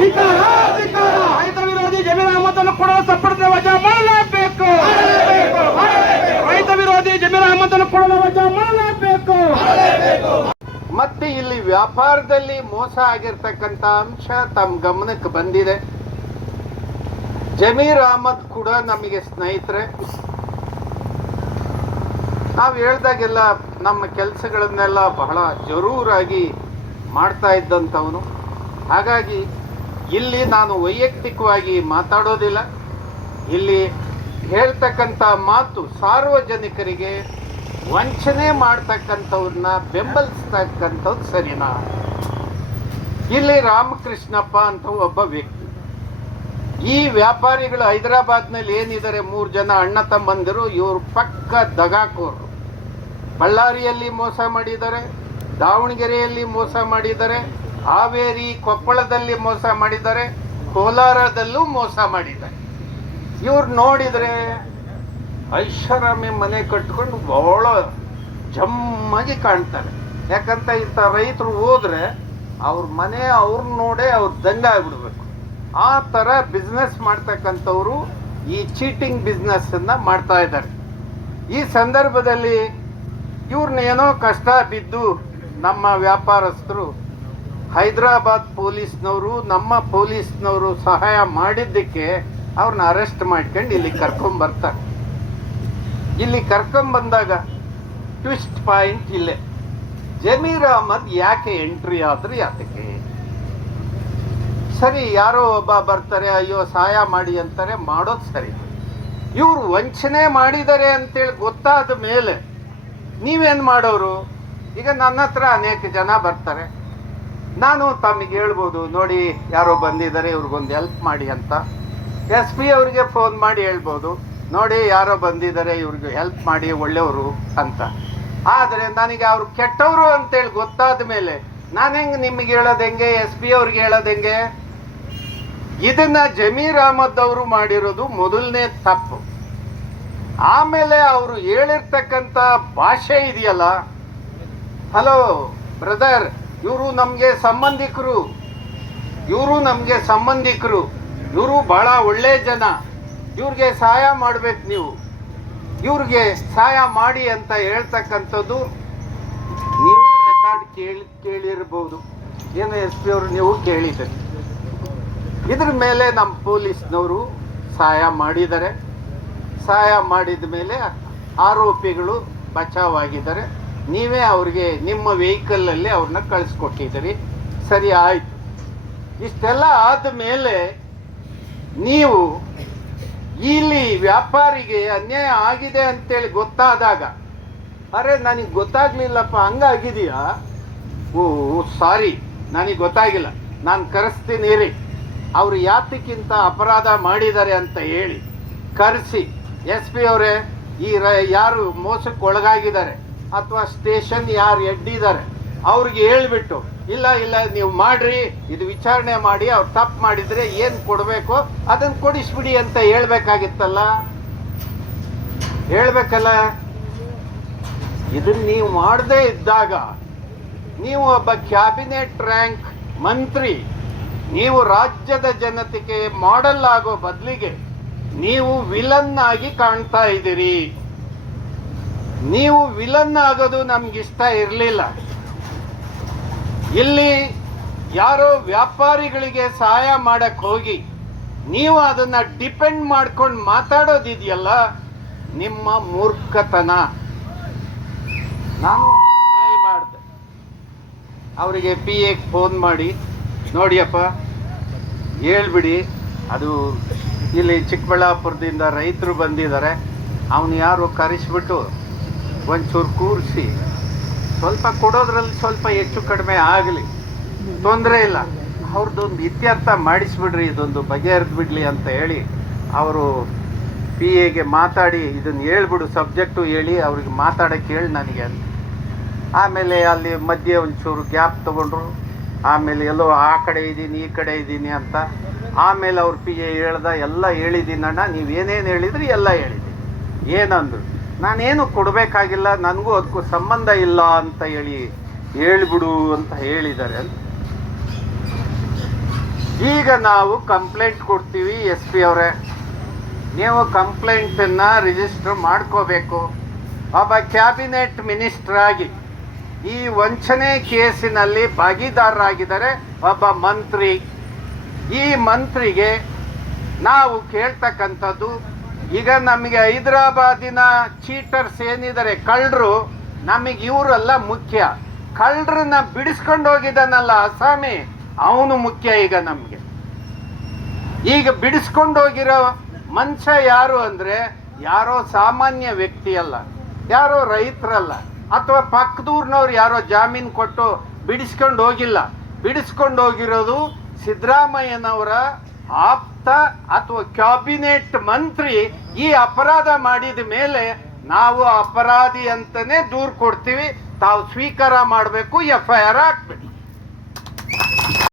ರೈತ ವಿರೋಧಿ ಜಮೀನು ಅಹಮದನ್ನು ಕೊಡುವ ಸಂಪುಟದ ವಜಾ ಮಾಡಲೇಬೇಕು. ರೈತ ವಿರೋಧಿ ಜಮೀನು ಅಹಮದನ್ನು ಕೊಡುವ ವಜಾ ಮಾಡಲೇಬೇಕು. ಮತ್ತೆ ಇಲ್ಲಿ ವ್ಯಾಪಾರದಲ್ಲಿ ಮೋಸ ಆಗಿರ್ತಕ್ಕಂಥ ಅಂಶ ತಮ್ಮ ಗಮನಕ್ಕೆ ಬಂದಿದೆ. ಜಮೀರ್ ಅಹಮದ್ ಕೂಡ ನಮಗೆ ಸ್ನೇಹಿತರೆ. ನಾವು ಹೇಳ್ದಾಗೆಲ್ಲ ನಮ್ಮ ಕೆಲಸಗಳನ್ನೆಲ್ಲ ಬಹಳ ಜರೂರಾಗಿ ಮಾಡ್ತಾ ಇದ್ದಂಥವನು. ಹಾಗಾಗಿ ಇಲ್ಲಿ ನಾನು ವೈಯಕ್ತಿಕವಾಗಿ ಮಾತಾಡೋದಿಲ್ಲ. ಇಲ್ಲಿ ಹೇಳ್ತಕ್ಕಂಥ ಮಾತು ಸಾರ್ವಜನಿಕರಿಗೆ ವಂಚನೆ ಮಾಡ್ತಕ್ಕಂಥವ್ರನ್ನ ಬೆಂಬಲಿಸ್ತಕ್ಕಂಥದ್ದು ಸರಿನಾ? ಇಲ್ಲಿ ರಾಮಕೃಷ್ಣಪ್ಪ ಅಂತ ಒಬ್ಬ ವ್ಯಕ್ತಿ. ಈ ವ್ಯಾಪಾರಿಗಳು ಹೈದರಾಬಾದ್ನಲ್ಲಿ ಏನಿದ್ದಾರೆ 3 ಜನ ಅಣ್ಣ ತಮ್ಮಂದಿರು, ಇವರು ಪಕ್ಕ ದಗಾಕೋರು. ಬಳ್ಳಾರಿಯಲ್ಲಿ ಮೋಸ ಮಾಡಿದ್ದಾರೆ, ದಾವಣಗೆರೆಯಲ್ಲಿ ಮೋಸ ಮಾಡಿದ್ದಾರೆ, ಹಾವೇರಿ ಕೊಪ್ಪಳದಲ್ಲಿ ಮೋಸ ಮಾಡಿದ್ದಾರೆ, ಕೋಲಾರದಲ್ಲೂ ಮೋಸ ಮಾಡಿದ್ದಾರೆ. ಇವ್ರು ನೋಡಿದರೆ ಐಷಾರಾಮಿ ಮನೆ ಕಟ್ಕೊಂಡು ಬಹಳ ಜಮ್ಮಾಗಿ ಕಾಣ್ತಾರೆ. ಯಾಕಂತ ಇಂಥ ರೈತರು ಹೋದ್ರೆ ಅವ್ರ ಮನೆ ಅವ್ರನ್ನ ನೋಡೇ ಅವ್ರು ದಂಗ ಆಗ್ಬಿಡ್ಬೇಕು. ಆ ಥರ ಬಿಸ್ನೆಸ್ ಮಾಡ್ತಕ್ಕಂಥವ್ರು ಈ ಚೀಟಿಂಗ್ ಬಿಸ್ನೆಸ್ಸನ್ನು ಮಾಡ್ತಾ ಇದ್ದಾರೆ. ಈ ಸಂದರ್ಭದಲ್ಲಿ ಇವ್ರನ್ನೇನೋ ಕಷ್ಟ ಬಿದ್ದು ನಮ್ಮ ವ್ಯಾಪಾರಸ್ಥರು ಹೈದರಾಬಾದ್ ಪೊಲೀಸ್ನವರು ನಮ್ಮ ಪೊಲೀಸ್ನವರು ಸಹಾಯ ಮಾಡಿದ್ದಕ್ಕೆ ಅವ್ರನ್ನ ಅರೆಸ್ಟ್ ಮಾಡ್ಕೊಂಡು ಇಲ್ಲಿ ಕರ್ಕೊಂಬರ್ತಾರೆ. ಇಲ್ಲಿ ಕರ್ಕೊಂಬಂದಾಗ ಟ್ವಿಸ್ಟ್ ಪಾಯಿಂಟ್ ಇಲ್ಲೇ. ಜಮೀರ್ ಅಹಮದ್ ಯಾಕೆ ಎಂಟ್ರಿ ಆದ್ರೆ ಯಾತಕ್ಕೆ? ಸರಿ, ಯಾರೋ ಒಬ್ಬ ಬರ್ತಾರೆ, ಅಯ್ಯೋ ಸಹಾಯ ಮಾಡಿ ಅಂತಾರೆ, ಮಾಡೋದು ಸರಿ. ಇವರು ವಂಚನೆ ಮಾಡಿದ್ದಾರೆ ಅಂತೇಳಿ ಗೊತ್ತಾದ ಮೇಲೆ ನೀವೇನು ಮಾಡೋರು? ಈಗ ನನ್ನ ಹತ್ರ ಅನೇಕ ಜನ ಬರ್ತಾರೆ, ನಾನು ತಮಗೆ ಹೇಳ್ಬೋದು, ನೋಡಿ ಯಾರೋ ಬಂದಿದ್ದಾರೆ ಇವ್ರಿಗೊಂದು ಹೆಲ್ಪ್ ಮಾಡಿ ಅಂತ. SP ಅವ್ರಿಗೆ ಫೋನ್ ಮಾಡಿ ಹೇಳ್ಬೋದು, ನೋಡಿ ಯಾರೋ ಬಂದಿದ್ದಾರೆ ಇವ್ರಿಗೆ ಹೆಲ್ಪ್ ಮಾಡಿ, ಒಳ್ಳೆಯವರು ಅಂತ. ಆದರೆ ನನಗೆ ಅವರು ಕೆಟ್ಟವರು ಅಂತೇಳಿ ಗೊತ್ತಾದ ಮೇಲೆ ನಾನು ಹೆಂಗೆ ನಿಮಗೆ ಹೇಳೋದು ಹೆಂಗೆ, SP ಅವ್ರಿಗೆ ಹೇಳೋದು ಹೆಂಗೆ? ಇದನ್ನ ಜಮೀರ್ ಅಹಮದ್ ಅವರು ಮಾಡಿರೋದು ಮೊದಲನೇ ತಪ್ಪು. ಆಮೇಲೆ ಅವರು ಹೇಳಿರ್ತಕ್ಕಂಥ ಭಾಷೆ ಇದೆಯಲ್ಲ, ಹಲೋ ಬ್ರದರ್, ಇವರು ನಮಗೆ ಸಂಬಂಧಿಕರು, ಇವರು ಬಹಳ ಒಳ್ಳೆ ಜನ, ಇವ್ರಿಗೆ ಸಹಾಯ ಮಾಡ್ಬೇಕು, ಇವ್ರಿಗೆ ಸಹಾಯ ಮಾಡಿ ಅಂತ ಹೇಳ್ತಕ್ಕಂಥದ್ದು ನೀವು ರೆಕಾರ್ಡ್ ಕೇಳಿರ್ಬೋದು. ಏನು SP ಅವರು ನೀವು ಕೇಳಿದ್ದೀರಿ. ಇದ್ರ ಮೇಲೆ ನಮ್ಮ ಪೊಲೀಸ್ನವರು ಸಹಾಯ ಮಾಡಿದ್ದಾರೆ. ಸಹಾಯ ಮಾಡಿದ ಮೇಲೆ ಆರೋಪಿಗಳು ಬಚಾವಾಗಿದ್ದಾರೆ. ನೀವೇ ಅವ್ರಿಗೆ ನಿಮ್ಮ ವೆಹಿಕಲಲ್ಲಿ ಅವ್ರನ್ನ ಕಳಿಸ್ಕೊಟ್ಟಿದ್ದೀರಿ. ಸರಿ, ಆಯಿತು. ಇಷ್ಟೆಲ್ಲ ಆದಮೇಲೆ ನೀವು ಇಲ್ಲಿ ವ್ಯಾಪಾರಿಗೆ ಅನ್ಯಾಯ ಆಗಿದೆ ಅಂತೇಳಿ ಗೊತ್ತಾದಾಗ, ಅರೆ ನನಗೆ ಗೊತ್ತಾಗ್ಲಿಲ್ಲಪ್ಪ, ಹಂಗಾಗಿದೆಯಾ? ಓ ಸಾರಿ, ನನಗೆ ಗೊತ್ತಾಗಿಲ್ಲ, ನಾನು ಕರೆಸ್ತೀನಿ ರೀ, ಅವರು ಯಾತಕ್ಕಿಂತ ಅಪರಾಧ ಮಾಡಿದ್ದಾರೆ ಅಂತ ಹೇಳಿ ಕರೆಸಿ, SP ಅವರೇ ಈ ಯಾರು ಮೋಸಕ್ಕೆ ಒಳಗಾಗಿದ್ದಾರೆ ಅಥವಾ ಸ್ಟೇಷನ್ ಯಾರು ಎಡ್ಡಿದ್ದಾರೆ ಅವ್ರಿಗೆ ಹೇಳ್ಬಿಟ್ಟು, ಇಲ್ಲ ನೀವು ಮಾಡ್ರಿ, ಇದು ವಿಚಾರಣೆ ಮಾಡಿ, ಅವ್ರು ತಪ್ಪು ಮಾಡಿದರೆ ಏನು ಕೊಡಬೇಕೋ ಅದನ್ನು ಕೊಡಿಸ್ಬಿಡಿ ಅಂತ ಹೇಳ್ಬೇಕಲ್ಲ. ಇದನ್ನು ನೀವು ಮಾಡದೇ ಇದ್ದಾಗ ನೀವು ಒಬ್ಬ ಕ್ಯಾಬಿನೆಟ್ ರ್ಯಾಂಕ್ ಮಂತ್ರಿ, ನೀವು ರಾಜ್ಯದ ಜನತೆಗೆ ಮಾಡೆಲ್ ಆಗೋ ಬದಲಿಗೆ ನೀವು ವಿಲನ್ ಆಗಿ ಕಾಣ್ತಾ ಇದ್ದೀರಿ. ನೀವು ವಿಲನ್ ಆಗೋದು ನಮ್ಗಿಷ್ಟ ಇರಲಿಲ್ಲ. ಇಲ್ಲಿ ಯಾರೋ ವ್ಯಾಪಾರಿಗಳಿಗೆ ಸಹಾಯ ಮಾಡಕ್ಕೆ ಹೋಗಿ ನೀವು ಅದನ್ನ ಡಿಪೆಂಡ್ ಮಾಡ್ಕೊಂಡು ಮಾತಾಡೋದಿದೆಯಲ್ಲ, ನಿಮ್ಮ ಮೂರ್ಖತನ. ನಾನು ಟ್ರೈ ಮಾಡಿದೆ, ಅವರಿಗೆ PAಗೆ ಫೋನ್ ಮಾಡಿ, ನೋಡಿಯಪ್ಪ ಹೇಳ್ಬಿಡಿ, ಅದು ಇಲ್ಲಿ ಚಿಕ್ಕಬಳ್ಳಾಪುರದಿಂದ ರೈತರು ಬಂದಿದ್ದಾರೆ, ಅವನು ಯಾರು ಕರೆಸಿಬಿಟ್ಟು ಒಂಚೂರು ಕೂರಿಸಿ ಸ್ವಲ್ಪ ಕೊಡೋದ್ರಲ್ಲಿ ಸ್ವಲ್ಪ ಹೆಚ್ಚು ಕಡಿಮೆ ಆಗಲಿ, ತೊಂದರೆ ಇಲ್ಲ, ಅವ್ರದ್ದೊಂದು ಇತ್ಯರ್ಥ ಮಾಡಿಸ್ಬಿಡ್ರಿ, ಇದೊಂದು ಬಗೆಹರಿದು ಬಿಡಲಿ ಅಂತ ಹೇಳಿ ಅವರು PAಗೆ ಮಾತಾಡಿ ಇದನ್ನು ಹೇಳ್ಬಿಡು, ಸಬ್ಜೆಕ್ಟು ಹೇಳಿ ಅವ್ರಿಗೆ ಮಾತಾಡೋಕ್ಕೆ ಹೇಳಿ ನನಗೆ ಅಂತ. ಆಮೇಲೆ ಅಲ್ಲಿ ಮಧ್ಯೆ ಒಂಚೂರು ಗ್ಯಾಪ್ ತೊಗೊಂಡ್ರು. ಆಮೇಲೆ ಎಲ್ಲೋ ಆ ಕಡೆ ಇದ್ದೀನಿ ಈ ಕಡೆ ಇದ್ದೀನಿ ಅಂತ. ಆಮೇಲೆ ಅವ್ರ PA ಹೇಳ್ದ, ಎಲ್ಲ ಹೇಳಿದ್ದೀನಿ ಅಣ್ಣ, ನೀವೇನೇನು ಹೇಳಿದ್ರಿ ಎಲ್ಲ ಹೇಳಿದ್ದೀನಿ. ಏನಂದ್ರು, ನಾನೇನು ಕೊಡಬೇಕಾಗಿಲ್ಲ, ನನಗೂ ಅದಕ್ಕೂ ಸಂಬಂಧ ಇಲ್ಲ ಅಂತ ಹೇಳ್ಬಿಡು ಅಂತ ಹೇಳಿದ್ದಾರೆ. ಈಗ ನಾವು ಕಂಪ್ಲೇಂಟ್ ಕೊಡ್ತೀವಿ ಎಸ್ ಪಿ ಅವರೇ, ನೀವು ಕಂಪ್ಲೇಂಟನ್ನು ರಿಜಿಸ್ಟರ್ ಮಾಡ್ಕೋಬೇಕು. ಒಬ್ಬ ಕ್ಯಾಬಿನೆಟ್ ಮಿನಿಸ್ಟರ್ ಆಗಿ ಈ ವಂಚನೆ ಕೇಸಿನಲ್ಲಿ ಭಾಗಿದಾರರಾಗಿದ್ದಾರೆ ಒಬ್ಬ ಮಂತ್ರಿ. ಈ ಮಂತ್ರಿಗೆ ನಾವು ಕೇಳ್ತಕ್ಕಂಥದ್ದು, ಈಗ ನಮಗೆ ಹೈದರಾಬಾದಿನ ಚೀಟರ್ಸ್ ಏನಿದ್ದಾರೆ, ಕಳ್ಳರು, ನಮಗೆ ಇವರೆಲ್ಲ ಮುಖ್ಯ. ಕಳ್ಳರನ್ನ ಬಿಡಿಸ್ಕೊಂಡು ಹೋಗಿದ್ದಾನಲ್ಲ ಅಸ್ಸಾಮಿ, ಅವನು ಮುಖ್ಯ ಈಗ ನಮಗೆ. ಈಗ ಬಿಡಿಸ್ಕೊಂಡು ಹೋಗಿರೋ ಮನುಷ್ಯ ಯಾರು ಅಂದರೆ ಯಾರೋ ಸಾಮಾನ್ಯ ವ್ಯಕ್ತಿ ಅಲ್ಲ, ಯಾರೋ ರೈತರಲ್ಲ, ಅಥವಾ ಪಕ್ಕದೂರ್ನವ್ರು ಯಾರೋ ಜಾಮೀನು ಕೊಟ್ಟು ಬಿಡಿಸ್ಕೊಂಡು ಹೋಗಿಲ್ಲ. ಬಿಡಿಸ್ಕೊಂಡು ಹೋಗಿರೋದು ಸಿದ್ದರಾಮಯ್ಯನವರ ಆಪ್ತ ಅಥವಾ ಕ್ಯಾಬಿನೆಟ್ ಮಂತ್ರಿ. ಈ ಅಪರಾಧ ಮಾಡಿದ ಮೇಲೆ ನಾವು ಅಪರಾಧಿ ಅಂತಾನೆ ದೂರು ಕೊಡ್ತೀವಿ, ತಾವು ಸ್ವೀಕಾರ ಮಾಡಬೇಕು, FIR ಹಾಕ್ಬೇಕು.